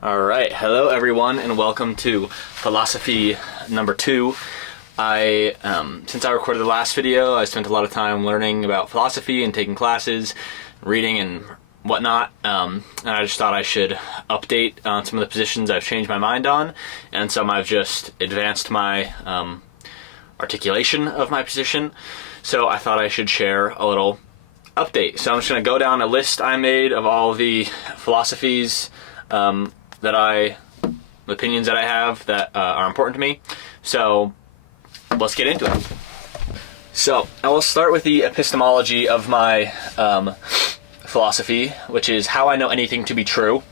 Alright, hello everyone and welcome to philosophy number 2. Since I recorded the last video, I spent a lot of time learning about philosophy and taking classes, reading and whatnot, and I just thought I should update on some of the positions I've changed my mind on, and some I've just advanced my articulation of my position, so I thought I should share a little update. So I'm just going to go down a list I made of all the philosophies opinions that I have that are important to me. So let's get into it. So I will start with the epistemology of my philosophy, which is how I know anything to be true.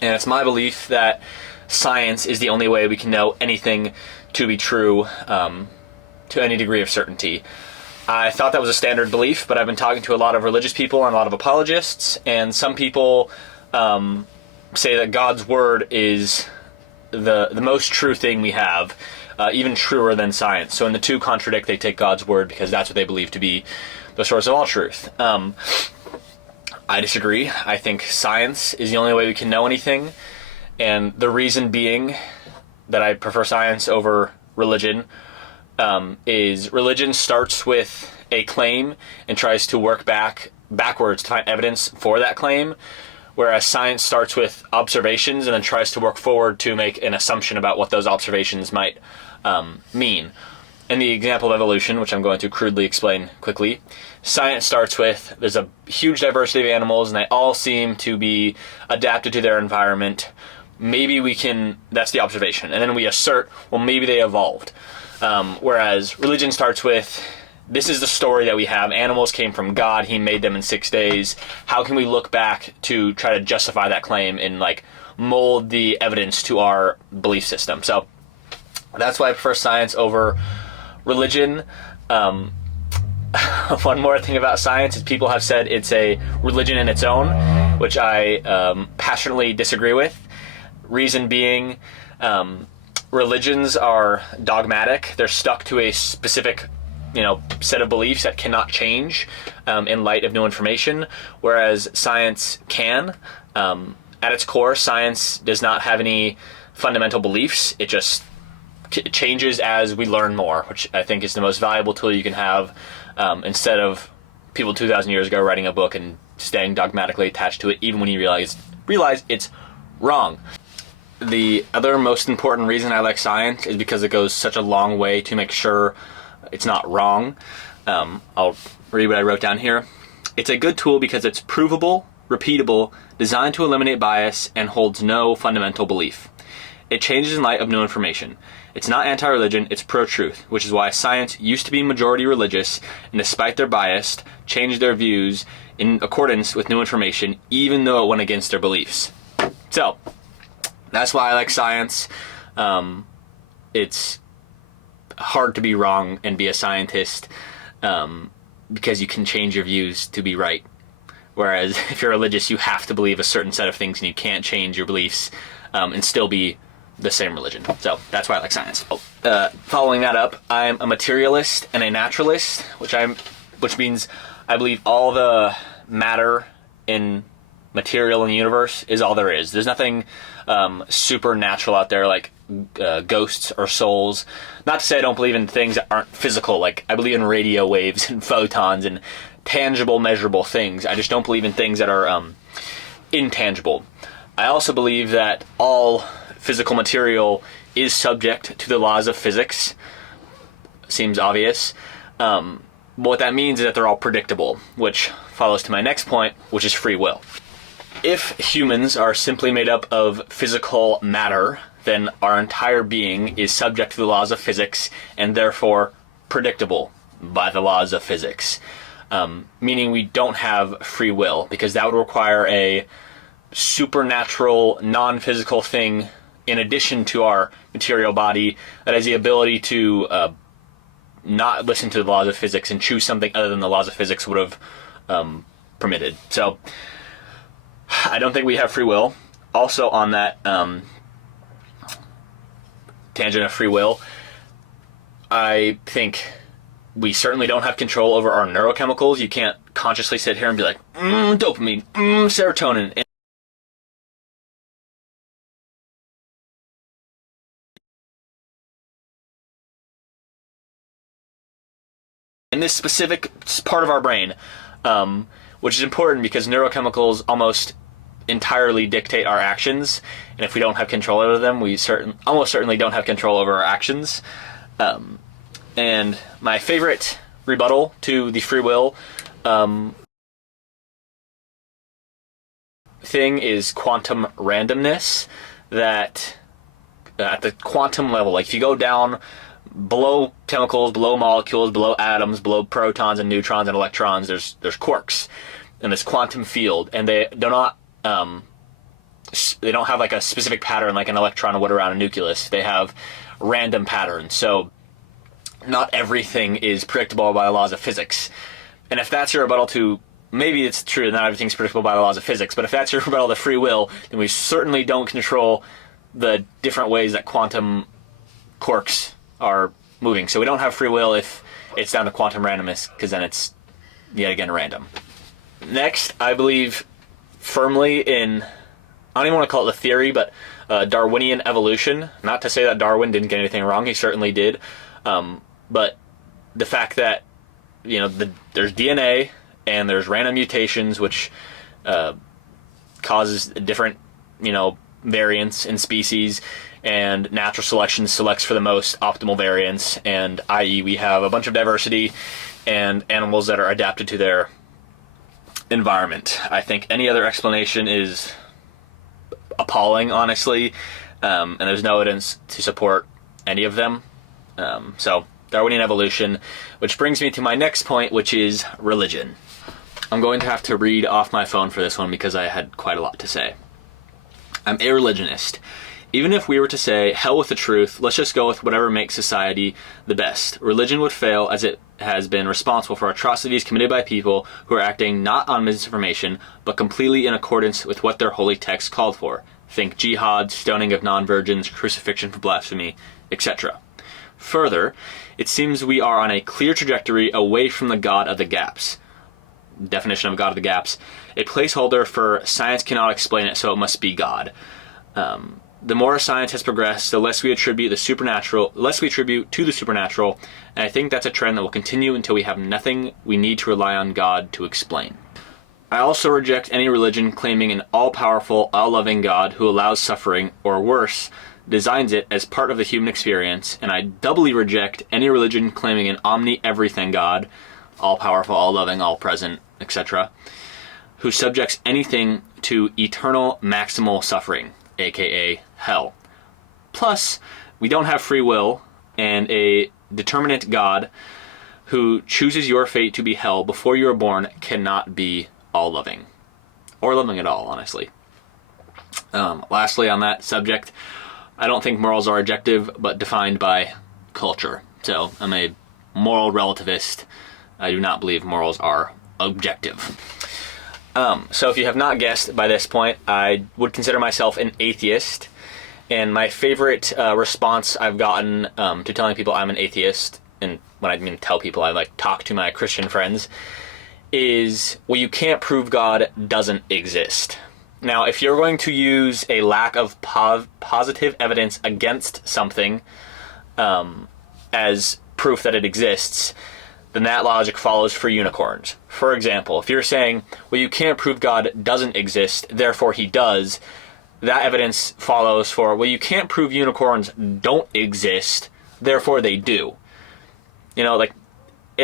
And it's my belief that science is the only way we can know anything to be true to any degree of certainty. I thought that was a standard belief, but I've been talking to a lot of religious people and a lot of apologists, and some people say that God's word is the most true thing we have, even truer than science. So when the two contradict, they take God's word because that's what they believe to be the source of all truth. I disagree. I think science is the only way we can know anything, and the reason being that I prefer science over religion is religion starts with a claim and tries to work backwards to find evidence for that claim, whereas science starts with observations and then tries to work forward to make an assumption about what those observations might mean. In the example of evolution, which I'm going to crudely explain quickly, science starts with there's a huge diversity of animals and they all seem to be adapted to their environment. Maybe we can, that's the observation. And then we assert, well, maybe they evolved. Whereas religion starts with, this is the story that we have. Animals came from God. He made them in 6 days. How can we look back to try to justify that claim and mold the evidence to our belief system? So that's why I prefer science over religion. One more thing about science is people have said it's a religion in its own, which I passionately disagree with. Reason being, religions are dogmatic. They're stuck to a specific set of beliefs that cannot change in light of new information, whereas science can. At its core, science does not have any fundamental beliefs. It just changes as we learn more, which I think is the most valuable tool you can have, instead of people 2,000 years ago writing a book and staying dogmatically attached to it, even when you realize it's wrong. The other most important reason I like science is because it goes such a long way to make sure it's not wrong. I'll read what I wrote down here. It's a good tool because it's provable, repeatable, designed to eliminate bias, and holds no fundamental belief. It changes in light of new information. It's not anti-religion, it's pro-truth, which is why science used to be majority religious, and despite their bias, changed their views in accordance with new information, even though it went against their beliefs. So, that's why I like science. It's hard to be wrong and be a scientist, because you can change your views to be right. Whereas if you're religious, you have to believe a certain set of things and you can't change your beliefs and still be the same religion. So that's why I like science. Following that up, I'm a materialist and a naturalist, which means I believe all the matter in material in the universe is all there is. There's nothing supernatural out there like ghosts or souls. Not to say I don't believe in things that aren't physical, like I believe in radio waves and photons and tangible, measurable things. I just don't believe in things that are intangible. I also believe that all physical material is subject to the laws of physics. Seems obvious. What that means is that they're all predictable, which follows to my next point, which is free will. If humans are simply made up of physical matter, then our entire being is subject to the laws of physics and therefore predictable by the laws of physics. Meaning we don't have free will, because that would require a supernatural, non-physical thing in addition to our material body that has the ability to not listen to the laws of physics and choose something other than the laws of physics would have permitted. So I don't think we have free will. Also on that tangent of free will, I think we certainly don't have control over our neurochemicals. You can't consciously sit here and be like, dopamine, serotonin. in this specific part of our brain, which is important because neurochemicals almost entirely dictate our actions, and if we don't have control over them, we almost certainly don't have control over our actions. And my favorite rebuttal to the free will thing is quantum randomness, that at the quantum level, like if you go down below chemicals, below molecules, below atoms, below protons and neutrons and electrons, there's quarks in this quantum field, and they don't have like a specific pattern like an electron would around a nucleus. They have random patterns, so not everything is predictable by the laws of physics. And if that's your rebuttal to, maybe it's true that not everything's predictable by the laws of physics, but if that's your rebuttal to free will, then we certainly don't control the different ways that quantum quarks are moving. So we don't have free will if it's down to quantum randomness, because then it's yet again random. Next, I believe firmly in, I don't even want to call it the theory, but Darwinian evolution. Not to say that Darwin didn't get anything wrong, he certainly did. But the fact that, there's DNA and there's random mutations, which causes different, variants in species, and natural selection selects for the most optimal variants, and i.e. we have a bunch of diversity and animals that are adapted to their environment. I think any other explanation is appalling, honestly, and there's no evidence to support any of them. So Darwinian evolution, which brings me to my next point, which is religion. I'm going to have to read off my phone for this one because I had quite a lot to say. I'm a religionist. Even if we were to say, hell with the truth, let's just go with whatever makes society the best, religion would fail, as it has been responsible for atrocities committed by people who are acting not on misinformation, but completely in accordance with what their holy text called for. Think jihad, stoning of non-virgins, crucifixion for blasphemy, etc. Further, it seems we are on a clear trajectory away from the God of the gaps. Definition of God of the gaps: a placeholder for science cannot explain it, so it must be God. The more science has progressed, the less we attribute to the supernatural, and I think that's a trend that will continue until we have nothing we need to rely on God to explain. I also reject any religion claiming an all-powerful, all-loving God who allows suffering, or worse, designs it as part of the human experience, and I doubly reject any religion claiming an omni-everything God, all-powerful, all-loving, all-present, etc., who subjects anything to eternal maximal suffering, aka hell. Plus, we don't have free will, and a determinate God who chooses your fate to be hell before you are born cannot be all-loving. Or loving at all, honestly. Lastly, on that subject, I don't think morals are objective, but defined by culture. So, I'm a moral relativist. I do not believe morals are objective. So if you have not guessed by this point, I would consider myself an atheist. And my favorite response I've gotten to telling people I'm an atheist, and when I mean tell people, I talk to my Christian friends, is, well, you can't prove God doesn't exist. Now, if you're going to use a lack of positive evidence against something as proof that it exists, then that logic follows for unicorns. For example, if you're saying, well, you can't prove God doesn't exist, therefore he does, that evidence follows for, well, you can't prove unicorns don't exist, therefore they do. In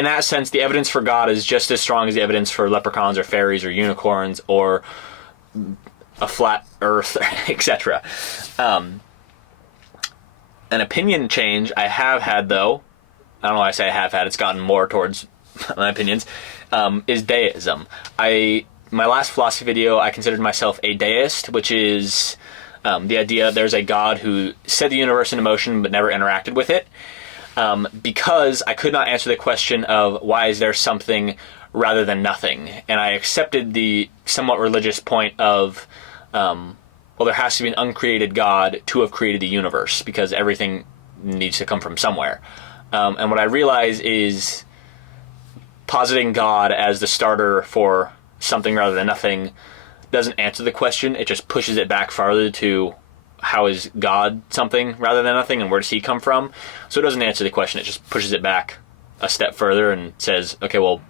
that sense, the evidence for God is just as strong as the evidence for leprechauns or fairies or unicorns or a flat earth, etc. An opinion change I have had, though, I don't know why I say I have had, it's gotten more towards my opinions, is deism. My last philosophy video, I considered myself a deist, which is the idea there's a God who set the universe into motion but never interacted with it, because I could not answer the question of why is there something rather than nothing. And I accepted the somewhat religious point of, well, there has to be an uncreated God to have created the universe, because everything needs to come from somewhere. And what I realize is positing God as the starter for something rather than nothing doesn't answer the question. It just pushes it back farther to how is God something rather than nothing, and where does he come from? So it doesn't answer the question. It just pushes it back a step further and says, okay, well,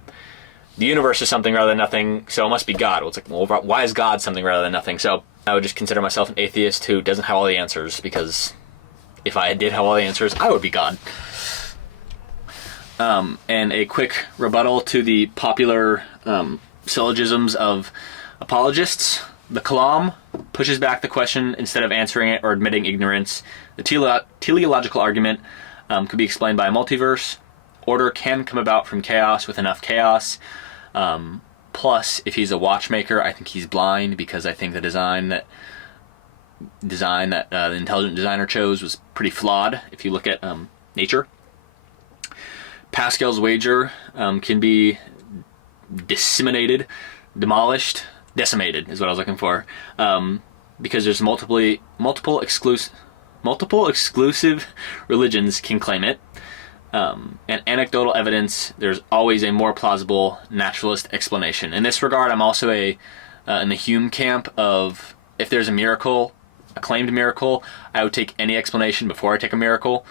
the universe is something rather than nothing, so it must be God. Well, it's like, well, why is God something rather than nothing? So I would just consider myself an atheist who doesn't have all the answers, because if I did have all the answers, I would be God. And a quick rebuttal to the popular syllogisms of apologists. The Kalam pushes back the question instead of answering it or admitting ignorance. The teleological argument could be explained by a multiverse. Order can come about from chaos with enough chaos. Plus, if he's a watchmaker, I think he's blind, because I think the design that the intelligent designer chose was pretty flawed if you look at nature. Pascal's wager can be decimated, demolished, decimated is what I was looking for, because there's multiple exclusive religions can claim it, and anecdotal evidence. There's always a more plausible naturalist explanation. In this regard, I'm also in the Hume camp of, if there's a miracle, a claimed miracle, I would take any explanation before I take a miracle.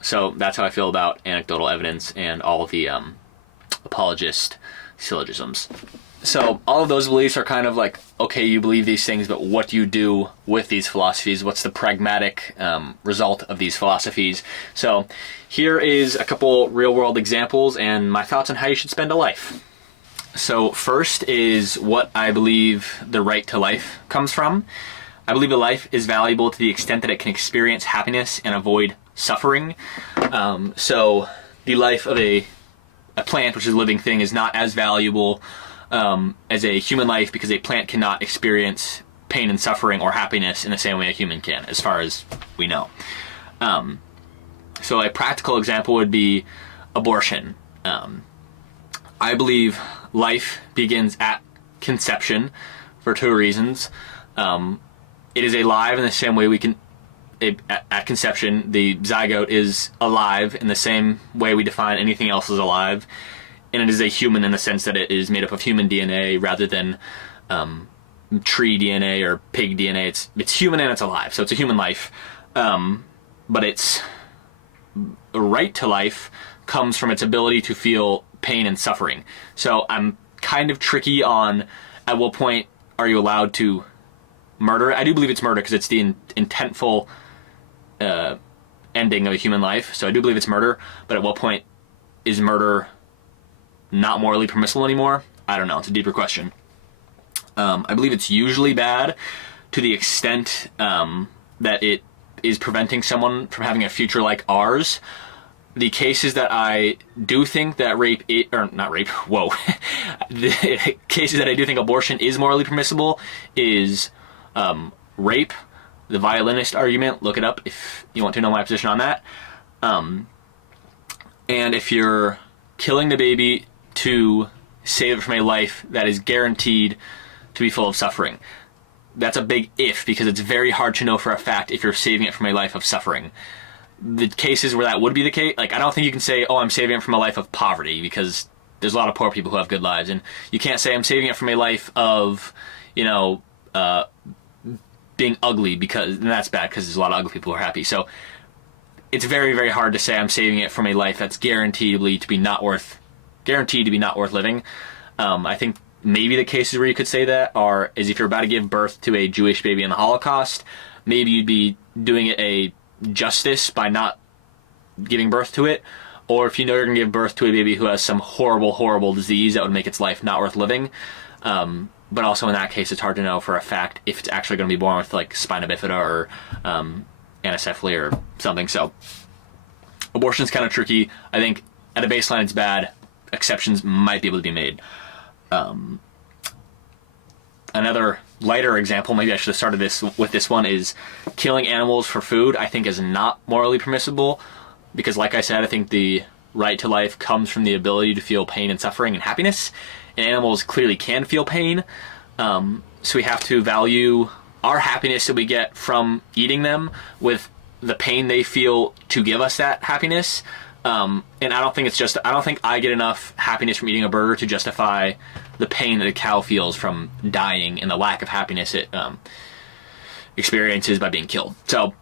So that's how I feel about anecdotal evidence and all the apologist syllogisms. So all of those beliefs are kind of like, okay, you believe these things, but what do you do with these philosophies? What's the pragmatic result of these philosophies? So here is a couple real-world examples and my thoughts on how you should spend a life. So first is what I believe the right to life comes from. I believe a life is valuable to the extent that it can experience happiness and avoid suffering. So the life of a plant, which is a living thing, is not as valuable as a human life, because a plant cannot experience pain and suffering or happiness in the same way a human can, as far as we know. So a practical example would be abortion. I believe life begins at conception for two reasons. It is alive in the same way we can, at conception, the zygote is alive in the same way we define anything else as alive. And it is a human in the sense that it is made up of human DNA rather than tree DNA or pig DNA. It's human and it's alive, so it's a human life. But its right to life comes from its ability to feel pain and suffering. So I'm kind of tricky on at what point are you allowed to murder. I do believe it's murder because it's the intentful ending of a human life. So I do believe it's murder, but at what point is murder not morally permissible anymore? I don't know. It's a deeper question. I believe it's usually bad to the extent that it is preventing someone from having a future like ours. The cases that I do think that the cases that I do think abortion is morally permissible is rape, the violinist argument. Look it up if you want to know my position on that. And if you're killing the baby to save it from a life that is guaranteed to be full of suffering. That's a big if, because it's very hard to know for a fact if you're saving it from a life of suffering. The cases where that would be the case, like, I don't think you can say, oh, I'm saving it from a life of poverty, because there's a lot of poor people who have good lives, and you can't say I'm saving it from a life of, being ugly, because and that's bad, because there's a lot of ugly people who are happy. So it's very, very hard to say I'm saving it from a life that's guaranteed to be not worth living. I think maybe the cases where you could say that is if you're about to give birth to a Jewish baby in the Holocaust, maybe you'd be doing it a justice by not giving birth to it, or if you know you're going to give birth to a baby who has some horrible, horrible disease that would make its life not worth living. But also in that case, it's hard to know for a fact if it's actually going to be born with like spina bifida or anencephaly or something. So abortion's kind of tricky. I think at a baseline it's bad. Exceptions might be able to be made. Another lighter example, maybe I should have started with this one, is killing animals for food. I think is not morally permissible, because like I said, I think the right to life comes from the ability to feel pain and suffering and happiness, and animals clearly can feel pain. So we have to value our happiness that we get from eating them with the pain they feel to give us that happiness. And I don't think I get enough happiness from eating a burger to justify the pain that a cow feels from dying and the lack of happiness it experiences by being killed. So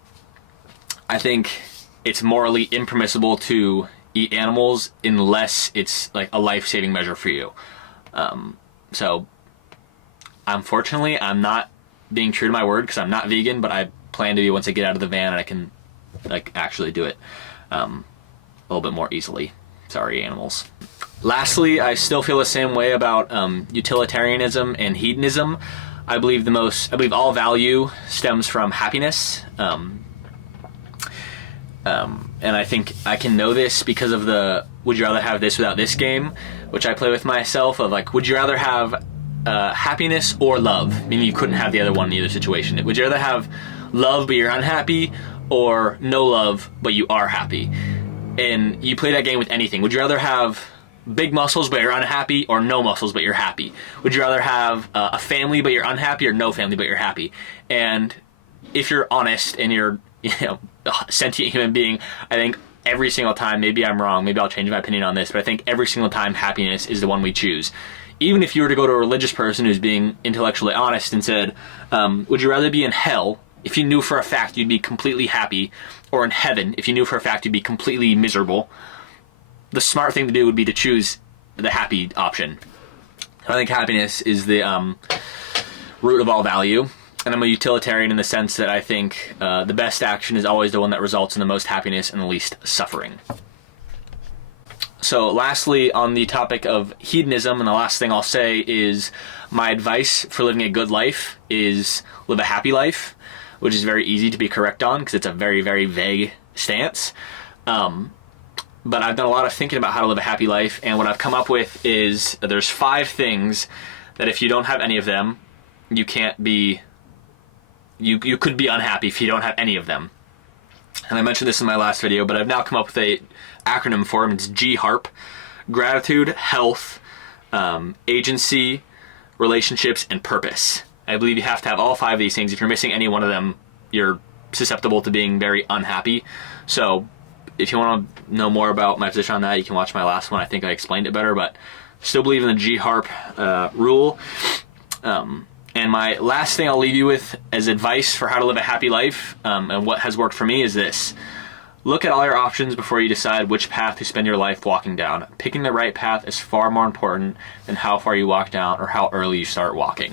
I think it's morally impermissible to eat animals unless it's like a life-saving measure for you. So unfortunately, I'm not being true to my word because I'm not vegan, but I plan to be once I get out of the van and I can like actually do it a little bit more easily. Sorry, animals. Lastly, I still feel the same way about utilitarianism and hedonism. I believe all value stems from happiness. And I think I can know this because of the would you rather have this without this game, which I play with myself, of like, would you rather have happiness or love? Meaning you couldn't have the other one in either situation. Would you rather have love but you're unhappy, or no love but you are happy? And you play that game with anything. Would you rather have big muscles but you're unhappy, or no muscles but you're happy? Would you rather have a family but you're unhappy, or no family but you're happy? And if you're honest and you're a sentient human being, I think every single time, maybe I'm wrong, maybe I'll change my opinion on this, but I think every single time happiness is the one we choose. Even if you were to go to a religious person who's being intellectually honest and said, would you rather be in hell if you knew for a fact you'd be completely happy, or in heaven if you knew for a fact you'd be completely miserable? The smart thing to do would be to choose the happy option. I think happiness is the root of all value. And I'm a utilitarian in the sense that I think the best action is always the one that results in the most happiness and the least suffering. So lastly, on the topic of hedonism, and the last thing I'll say is my advice for living a good life is live a happy life, which is very easy to be correct on because it's a very, very vague stance. But I've done a lot of thinking about how to live a happy life, and what I've come up with is there's 5 things that if you don't have any of them, you can't be... You could be unhappy if you don't have any of them. And I mentioned this in my last video, but I've now come up with a acronym for them. It's GHARP: gratitude, health, agency, relationships, and purpose. I believe you have to have all 5 of these things. If you're missing any one of them, you're susceptible to being very unhappy. So if you want to know more about my position on that, you can watch my last one. I think I explained it better, but still believe in the GHARP rule. And my last thing I'll leave you with as advice for how to live a happy life, and what has worked for me, is this. Look at all your options before you decide which path to spend your life walking down. Picking the right path is far more important than how far you walk down or how early you start walking.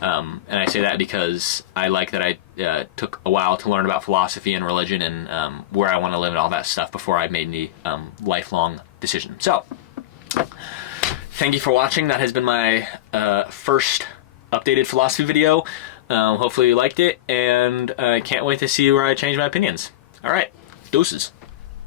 And I say that because I like that I took a while to learn about philosophy and religion and where I want to live and all that stuff before I made any lifelong decision. So, thank you for watching. That has been my first updated philosophy video. Hopefully you liked it, and I can't wait to see where I change my opinions. Alright, deuces.